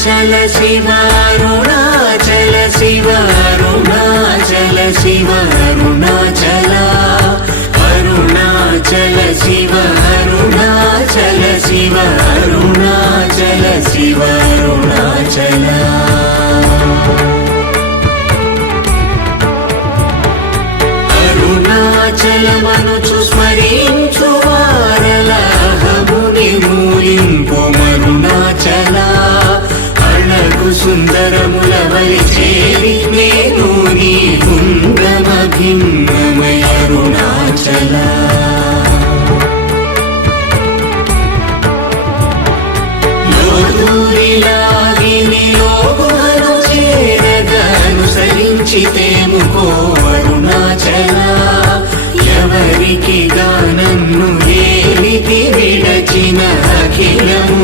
అరుణాచల శివ అరుణాచల శివ అరుణాచల శివ అరుణాచల అరుణాచల శివ అరుణాచల శివ అరుణాచల శివ అరుణాచల అరుణాచలమనుచు స్మరించు వారల అహముని మూలింపు మరుణాచల అళగు సుందరముల వలి చేరి నేను నీ గుండ్రమ భిన్నమయ అరుణాచల లోదూరిలాగిని లోగుహను చేరగా అనుసరించితేముకో అరుణాచల ఎవరికి గానన్ను ఏలికి విడచిన అఖిలము